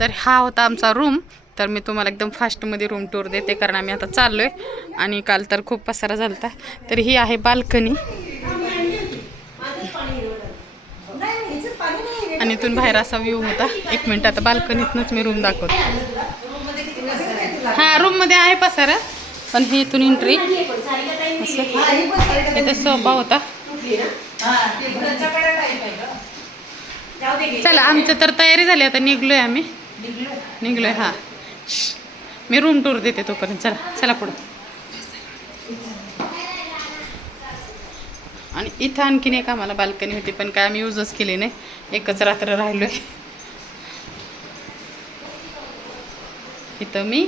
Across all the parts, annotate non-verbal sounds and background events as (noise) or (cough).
तर हा होता आमचा रूम तर मी तुम्हाला एकदम फास्टमध्ये रूम टूर देते कारण आम्ही आता चाललो आहे आणि काल तर खूप पसारा झाला होता तर ही आहे बाल्कनी. आणि इथून बाहेर असा व्ह्यू होता. एक मिनिट आता बाल्कनीतनंच मी रूम दाखवतो. हा रूममध्ये आहे पसारा पण ही इथून एंट्री असं. इथे सोफा होता. चला आमचं तर तयारी झाली आता निघलोय आम्ही. निघलोय. हा. मी रूम टूर देते तोपर्यंत. चला चला पुढं. आणि इथं आणखीन एक आम्हाला बाल्कनी होती पण काय आम्ही यूजच केली नाही. एकच रात्र राहिलोय. इथं मी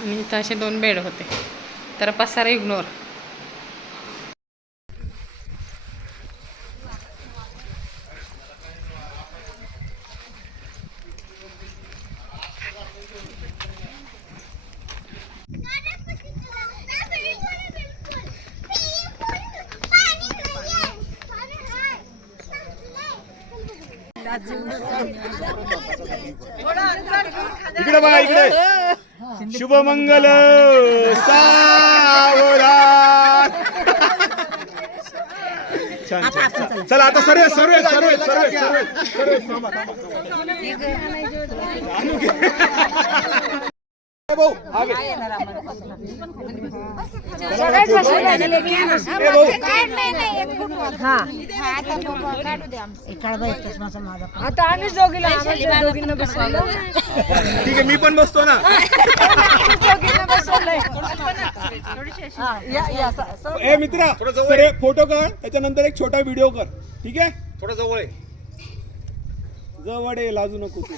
आणि इथं असे दोन बेड होते. तर पसारा इग्नोर इकडे बघा इकडे. शुभमंगल चला आता सर्व सर्व सर्व सर्व सर्व. सर्व थांबा, भाऊ, हा. आता आम्हीच दोघीला आम्हाला दोघींना बसवलं ठीक आहे मी पण बसतो ना. दोघींना बसवलंय. हा, या या स- स- ए मित्रा सर फोटो कर त्याच्यानंतर एक छोटा व्हिडिओ कर. ठीक आहे? थोडा जवळ आहे जवळ आहे लाजू नको तू.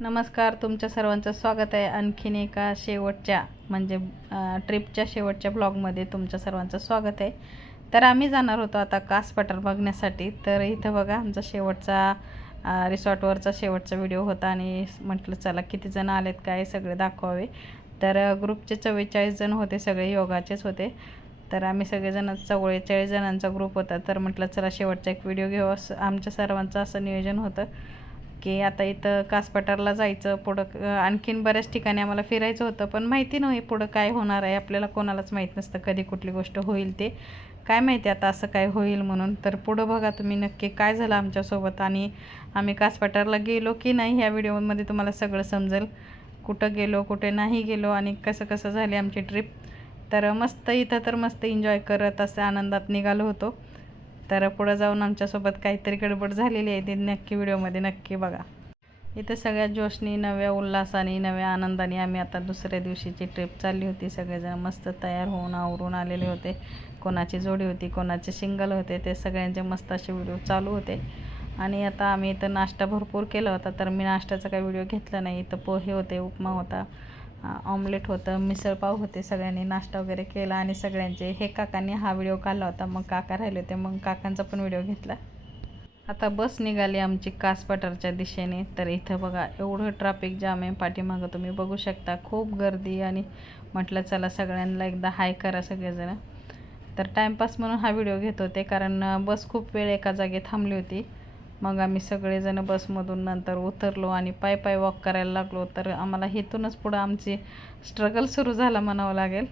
नमस्कार तुमच्या सर्वांचं स्वागत आहे आणखीन एका शेवटच्या म्हणजे ट्रिपच्या शेवटच्या ब्लॉगमध्ये तुमच्या सर्वांचं स्वागत आहे. तर आम्ही जाणार होतो आता कास पठार बघण्यासाठी. तर इथं बघा आमचा शेवटचा रिसॉर्टवरचा शेवटचा व्हिडिओ होता आणि म्हटलं चला किती जण आलेत काय सगळे दाखवावे. तर ग्रुपचे चव्वेचाळीस जण होते सगळे योगाचेच होते. तर आम्ही सगळेजण चव्वेचाळीस जणांचा ग्रुप होता. तर म्हटलं चला शेवटचा एक व्हिडिओ घेऊ. असं आमच्या सर्वांचं असं नियोजन होतं. की आता इथं कासपठारला जायचं पुढं आणखीन बऱ्याच ठिकाणी आम्हाला फिरायचं होतं पण माहिती नव्हे पुढं काय होणार आहे. आपल्याला कोणालाच माहीत नसतं कधी कुठली गोष्ट होईल ते. काय माहिती आता असं काय होईल म्हणून. तर पुढं बघा तुम्ही नक्की काय झालं आमच्यासोबत आणि आम्ही कासपठारला गेलो की नाही ह्या व्हिडिओमध्ये तुम्हाला सगळं समजेल. कुठं गेलो कुठे नाही गेलो आणि कसं कसं झाली आमची ट्रिप. तर मस्त इथं तर मस्त एन्जॉय करत असं आनंदात निघालो होतो. तर पुढं जाऊन आमच्यासोबत काहीतरी गडबड झालेली आहे ते नक्की व्हिडिओमध्ये नक्की बघा. इथं सगळ्या जोशनी नव्या उल्हासाने नव्या आनंदाने आम्ही आता दुसऱ्या दिवशीची ट्रिप चालली होती. सगळेजण मस्त तयार होऊन आवरून आलेले होते. कोणाची जोडी होती कोणाचे सिंगल होते ते सगळ्यांचे मस्त असे व्हिडिओ चालू होते. आणि आता आम्ही इथं नाश्ता भरपूर केला होता तर मी नाश्त्याचा काही व्हिडिओ घेतला नाही. इथं पोहे होते उपमा होता. ऑमलेट होतं मिसळपाव होते सगळ्यांनी नाश्ता वगैरे केला आणि सगळ्यांचे हे काकांनी हा व्हिडिओ काढला होता. मग काका राहिले होते मग काकांचा पण व्हिडिओ घेतला. आता बस निघाली आमची कासपटरच्या दिशेने. तर इथं बघा एवढं ट्रॅफिक जाम आहे. पाठीमागं तुम्ही बघू शकता खूप गर्दी आणि म्हटलं चला सगळ्यांना एकदा हाय करा सगळेजण. तर टाईमपास म्हणून हा व्हिडिओ घेत होते कारण बस खूप वेळ एका जागी थांबली होती. मग आम्ही सगळेजण बसमधून नंतर उतरलो आणि पाय पाय वॉक करायला लागलो. तर आम्हाला इथूनच पुढं आमची स्ट्रगल सुरू झाला म्हणावं लागेल.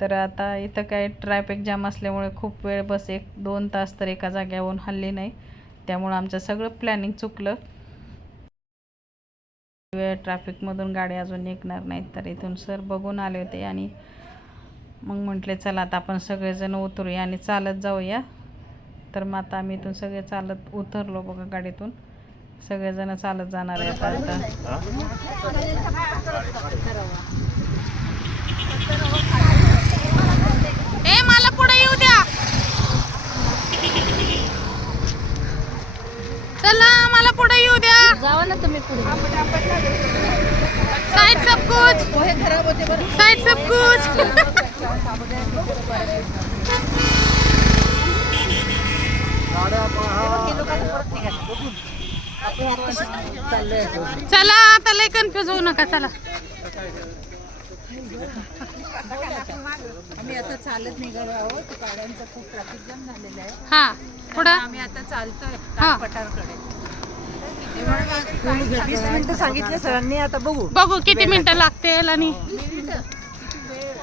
तर आता इथं काय ट्रॅफिक जाम असल्यामुळे खूप वेळ बस एक दोन तास तर एका जाग्यावरून हल्ली नाही. त्यामुळं आमचं सगळं प्लॅनिंग चुकलं. वेळ ट्रॅफिकमधून गाडी अजून निघणार नाहीत तर इथून सर बघून आले होते आणि मग म्हटले चला आता आपण सगळेजण उतरूया आणि चालत जाऊया. तर मग आता आम्ही इथून सगळे चालत उतरलो बघा गाडीतून. सगळेजण चालत जाणार आहे आता. आता ए मला पुढे येऊ द्या. चला मला पुढे येऊ द्या. जावा ना तुम्ही पुढे. साइड सब कुछ. पोहे खराब होते बरं. साइड सब कुछ. (laughs) चला आता लय कन्फ्युज होऊ नका चला. आम्ही आता चालत निघालो आहोत. गाड्यांचं खूप ट्रॅफिक जाम झालेलं आहे. हा पुढं? आम्ही आता चालतोय हा. पठारकडे वीस मिनिटं सांगितले सरांनी आता बघू. बघू किती मिनिटं लागतील आणि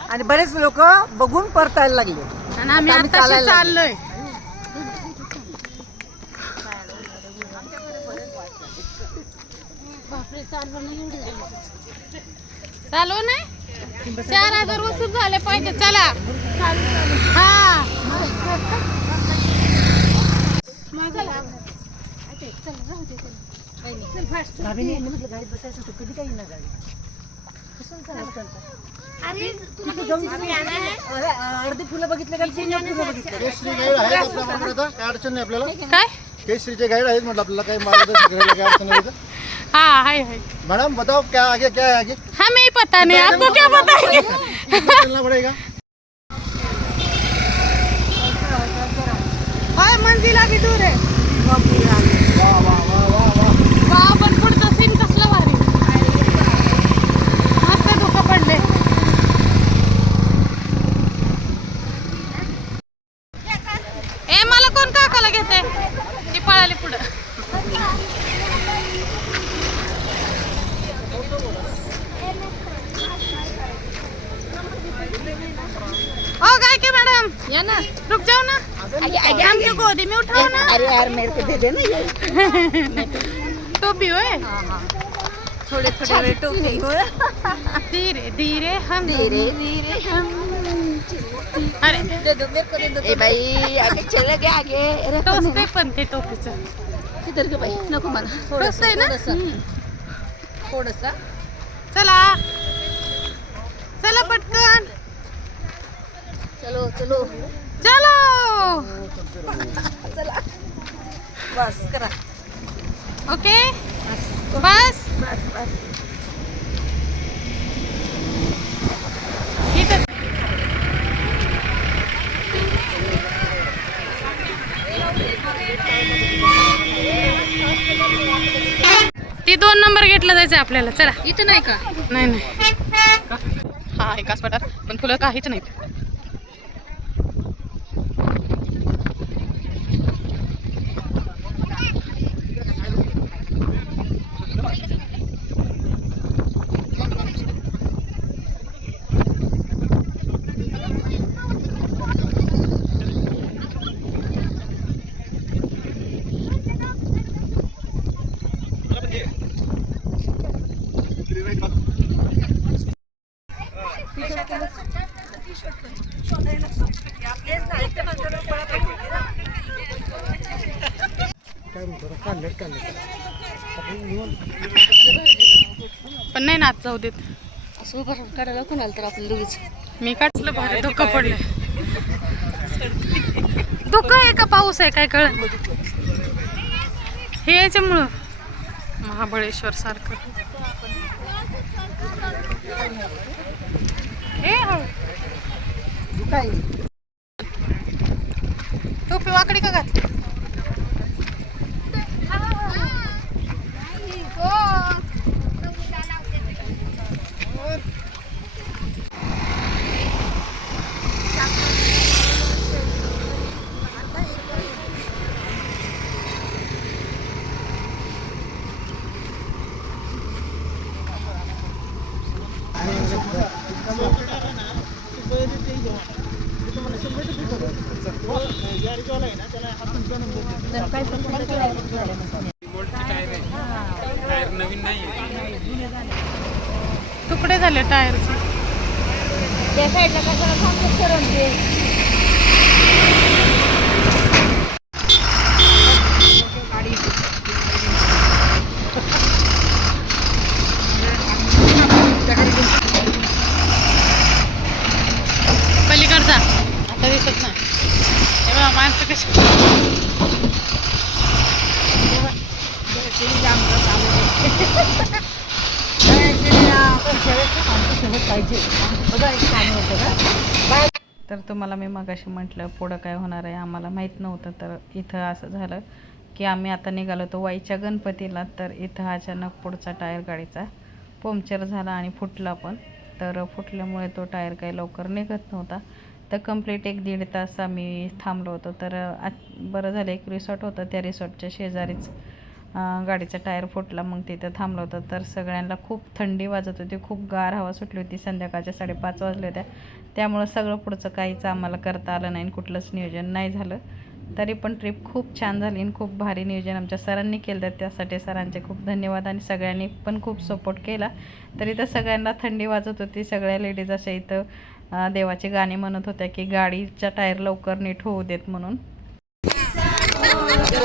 आणि बरेच लोक बघून परतायला लागले. आणि आम्ही चालायला चाललोय. चालू नाही चार हजार वसूल झाले पाहिजे चला. हा. अर्धी फुलं बघितले काय अडचण नाही आपल्याला. काय? केसरीचे गाईड आहेत म्हटलं आपल्याला. काही मार्गदर्शन करायला अडचण नाही. हा हाय हाय। मैडम बताओ क्या आगे क्या है आगे? हमें पता नहीं आपको क्या पता है चलना पड़ेगा। हाय मंजिला भी दूर आहे वाह वाह वाह वाह वाह वा पण पुढचं सीन कसलं भारी मस्त धोका पडले ए मला कोण काकाला घेते ती पळाली पुढं ओ काय के या ना। रुक जाओ ना। गोदी में उठाओ ना। अरे यार मेरे को दे दे ना ये। (laughs) टोपी होय थोड़े थोड़े टोपी हो। धीरे धीरे हम। धीरे। धीरे हम। अरे। दे दो मेरे को दे दो ए भाई आगे चले गए आगे टोचते पण ते टोपीचं किधर के भाई नको मला टोचतंय ना? थोडसा चला पटकन चलो चलो. चलो! बस करा. ओके? बस. इथं ती दोन नंबर घेतला जायचं आपल्याला. चला. इथं नाही का? नाही नाही. हा एकाच पटात. पण फुलं काहीच नाहीत. पण नाही नाच जाऊ देत. असं उभं काढायला कोणाला तर दोघीच मी काढलं भारी धोका पडलं धोका आहे का पाऊस आहे काय कळ हे याच्यामुळं. महाबळेश्वर सारखं. हे हळू. टोपी वाकडी का घातली? तुकडे झाले टायरचे. त्या साईडला कसं थांबतो करून ते पलीकडचा आता दिसत नाही हे बघा माणसं कशी तर तुम्हाला मी मगाशी म्हटलं पुढं काय होणार आहे आम्हाला माहीत नव्हतं. तर इथं असं झालं की आम्ही आता निघालो होतो वाईच्या गणपतीला. तर इथं अचानक पुढचा टायर गाडीचा पंक्चर झाला आणि फुटला पण. तर फुटल्यामुळे तो टायर काही लवकर निघत नव्हता. तर कंप्लीट एक दीड तास आम्ही थांबलो होतो. तर आ बरं झालं एक रिसॉर्ट होतं. त्या रिसॉर्टच्या शेजारीच गाडीचा टायर फुटला मग तिथं थांबलं होतं. तर सगळ्यांना खूप थंडी वाजत होती खूप गार हवा सुटली होती. संध्याकाळच्या साडेपाच वाजल्या होत्या. त्यामुळं सगळं पुढचं काहीच आम्हाला करता आलं नाही आणि कुठलंच नियोजन नाही झालं. तरी पण ट्रिप खूप छान झाली आणि खूप भारी नियोजन आमच्या सरांनी केलं. त्यासाठी सरांचे खूप धन्यवाद आणि सगळ्यांनी पण खूप सपोर्ट केला. तरी तर सगळ्यांना थंडी वाजत होती. सगळ्या लेडीज अशा इथं देवाची गाणी म्हणत होत्या की गाडीच्या टायर लवकर नीट होऊ देत म्हणून. तर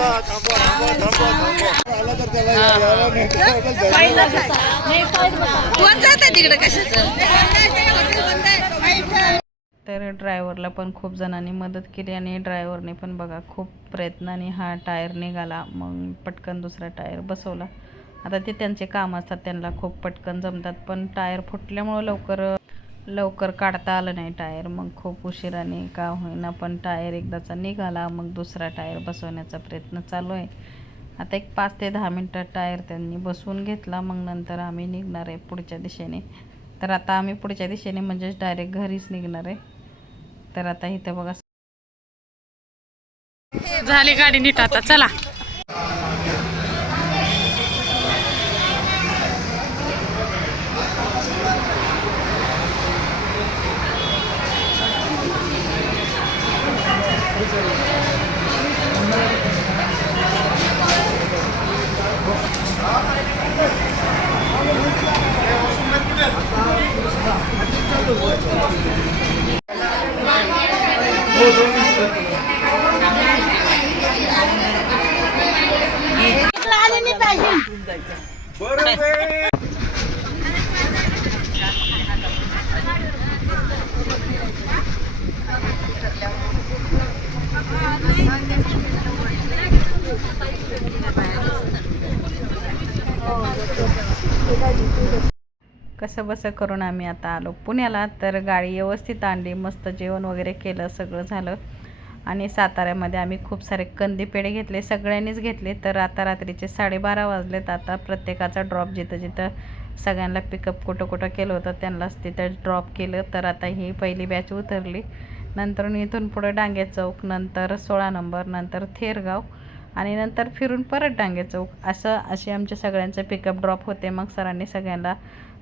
तर ड्रायव्हरला पण खूप जणांनी मदत केली आणि ड्रायव्हरने पण बघा खूप प्रयत्नाने हा टायर निघाला. मग पटकन दुसरा टायर बसवला. आता ते त्यांचे काम असतात त्यांना खूप पटकन जमतात. पण टायर फुटल्यामुळं लवकर लवकर काढता आलं नाही टायर. मग खूप उशिराने का होईना पण टायर एकदाचा निघाला मग दुसरा टायर बसवण्याचा प्रयत्न चालू आहे. आता एक पाच ते दहा मिनटात टायर त्यांनी बसवून घेतला मग नंतर आम्ही निघणार आहे पुढच्या दिशेने. तर आता आम्ही पुढच्या दिशेने म्हणजेच डायरेक्ट घरीच निघणार आहे. तर आता इथं बघा. झाली गाडी नीट आता चला. कसं बसं करून आम्ही आता आलो पुण्याला तर गाडी व्यवस्थित आणली मस्त जेवण वगैरे केलं सगळं झालं. आणि साताऱ्यामध्ये आम्ही खूप सारे कंदी पेढे घेतले सगळ्यांनीच घेतले. तर आता रात्रीचे साडेबारा वाजलेत. आता प्रत्येकाचा ड्रॉप जिथं जिथं सगळ्यांना पिकअप कुठं कुठं केलं होतं त्यांनाच तिथं ड्रॉप केलं. तर आता ही पहिली बॅच उतरली. नंतर इथून पुढं डांगे चौक नंतर सोळा नंबर नंतर थेरगाव. आणि नंतर फिरून परत डांगे चौक. असं असे आमच्या सगळ्यांचं पिकअप ड्रॉप होते. मग सरांनी सगळ्यांना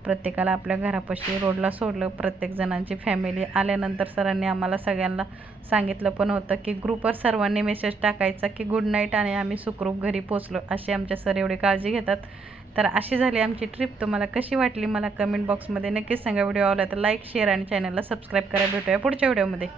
प्रत्येकाला आपल्या घरापाशी रोडला सोडलं. प्रत्येक जणांची फॅमिली आल्यानंतर सरांनी आम्हाला सगळ्यांना सांगितलं पण होतं की ग्रुपवर सर्वांनी मेसेज टाकायचा की गुड नाईट आणि आम्ही सुखरूप घरी पोचलो असे आमच्या सर एवढी काळजी घेतात. तर अशी झाली आमची ट्रिप तुम्हाला कशी वाटली? मला कमेंट बॉक्समध्ये नक्कीच सांगा. व्हिडिओ आवडला तर लाईक शेअर आणि चॅनलला सबस्क्राईब करा. भेटूया पुढच्या व्हिडिओमध्ये